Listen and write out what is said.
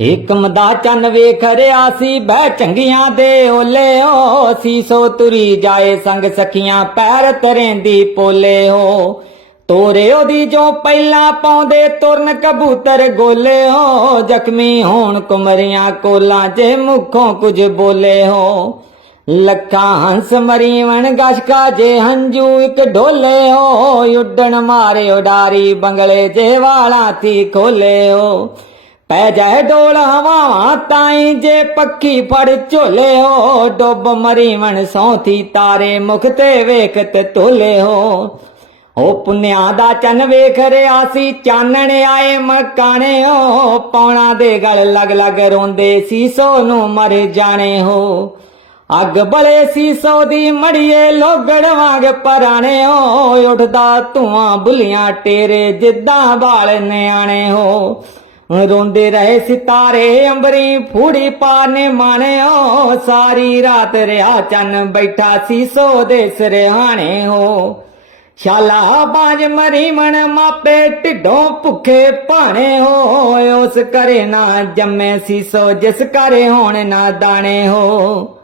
ਏਕਮ ਦਾ ਚੰਨ ਵੇਖ ਰਿਆ ਸੀ, ਬਹਿ ਚੰਗੀਆਂ ਦੇ ਓਲੇ ਓ ਸੀਸੋ ਤੁਰੀ ਜਾਏ ਸੰਗ ਸਖੀਆਂ, ਪੈਰ ਤਰੇਂਦੀ ਪੋਲੇ ਹੋ। ਤੋਰੇ ਉਹਦੀ ਜੋ ਪਹਿਲਾਂ ਪਾਉਂਦੇ, ਤੁਰਨ ਕਬੂਤਰ ਗੋਲੇ ਓ ਜ਼ਖਮੀ ਹੋਣ ਕੁਮਰੀਆਂ ਕੋਲਾਂ ਜੇ ਮੁਖੋਂ ਕੁਝ ਬੋਲੇ ਹੋ। ਲੱਖਾਂ ਹੰਸ ਮਰੀਵਣ ਗਸ਼ਕਾ ਜੇ ਹੰਝੂ ਇੱਕ ਢੋਲੇ ਓ ਉੱਡਣ ਮਾਰੇ ਉਡਾਰੀ, ਬੰਗਲੇ ਜੇ ਵਾਲਾ ਤੀ ਖੋਲੇ ਹੋ। ਪੈ ਜਾਏ ਡੋਲ ਹਵਾਵਾਂ ਤਾਈ ਜੇ ਪੱਖੀ ਫੜ ਝੋਲੇ ਹੋ ਡੁੱਬ ਮਰੀਵਣ ਸੌਥੀ ਤਾਰੇ ਮੁਖ ਤੇ ਵੇਖ ਤੇ ਤੋਲੇ ਹੋ ਉਹ ਪੁੰਨਿਆ ਦਾ ਚੰਨ ਵੇਖ ਰਿਆ ਸੀ, ਚਾਨਣ ਆਏ ਮਕਾਣੇ ਹੋ ਪੌਣਾ ਦੇ ਗਲ ਲਗ ਲਗ ਰੋਂਦੇ ਸੀਸੋ ਨੂੰ ਮਰ ਜਾਣੇ ਹੋ ਅੱਗ ਬਲੇ ਸੀਸੋ ਦੀ ਮੜੀਏ, ਲੋਗੜ ਵਾਂਗ ਪਰਾਣੇ ਓ ਉੱਠਦਾ ਧੂਆਂ ਬੁੱਲੀਆਂ, ਟੇਰੇ ਜਿੱਦਾਂ ਵਾਲ ਨਿਆਣੇ ਹੋ ਰੋਂਦੇ ਰਹੇ ਸਿਤਾਰੇ, ਅੰਬਰੀ ਫੂੜੀ ਪਾਨੇ ਮਾਣਿਓ, ਸਾਰੀ ਰਾਤ ਰਿਆ ਚੰਨ ਬੈਠਾ ਸੀਸੋ ਦੇ ਸਿਰਹਾਣੇ ਹੋ। ਸ਼ਾਲਾ ਬਾਜ ਮਰੀ ਮਣ ਮਾਪੇ ਢਿੱਡੋਂ ਭੁੱਖੇ ਭਾਣੇ ਹੋ। ਉਸ ਕਰੇ ਨਾ ਜੰਮੇ ਸੀਸੋ ਜਿਸ ਕਰੇ ਹੋਣ ਨਾ ਦਾਣੇ ਹੋ।